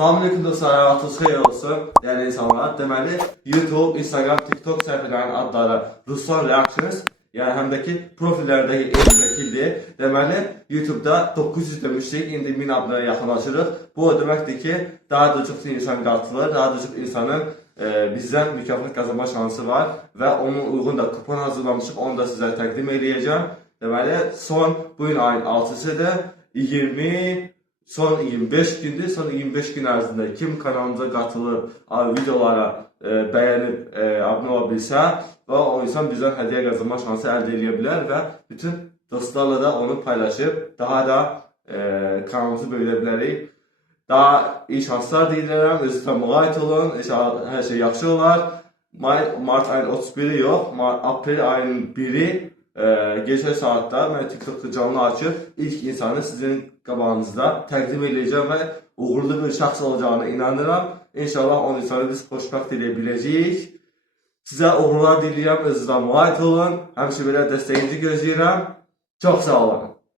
Salamünaleyküm dostlar, hayatınız xeyir olsun, değerli insanlar. Deməli, YouTube, Instagram, TikTok səhifələrinin adları Ruslan Reactions, yəni həmdəki profillərdəki eyni şəkildir. Deməli, YouTube'da 900 demişdik, indi 1000 abunəyə yaxınlaşırıq. Bu o deməkdir ki, daha da çox insan qatılır, daha da çox insanın bizdən mükafat qazanma şansı var və onun uyğun da kupon hazırlamışıq, onu da sizə təqdim edəcəm. Deməli, bu gün ayın 6-sıdır, son 25 gündür. Son 25 gün ərzində kim kanalımıza qatılıb, videolara bəyənib, abunə ola bilsə və o insan bizdən hədiyyə qazanma şansı əldə edə bilər və bütün dostlarla da onu paylaşıb daha da kanalımızı böyüdə bilərik. Daha iyi şanslar diləyirəm, özünüzə müğayət olun, inşallah hər şey yaxşı olar. Mart ayının 31'i yox, aprel ayının 1'i gecə saatda mən TikTok'da canlı açıb ilk insanı sizin qabağınızda təqdim edəcəm və uğurlu bir şəxs olacağına inanıram. İnşallah o insanı biz xoşbəxt edə biləcəyik. Sizə uğurlar diləyirəm, özünüzə müğayət olun. Həmişə belə dəstəyinizi gözləyirəm. Çox sağ olun.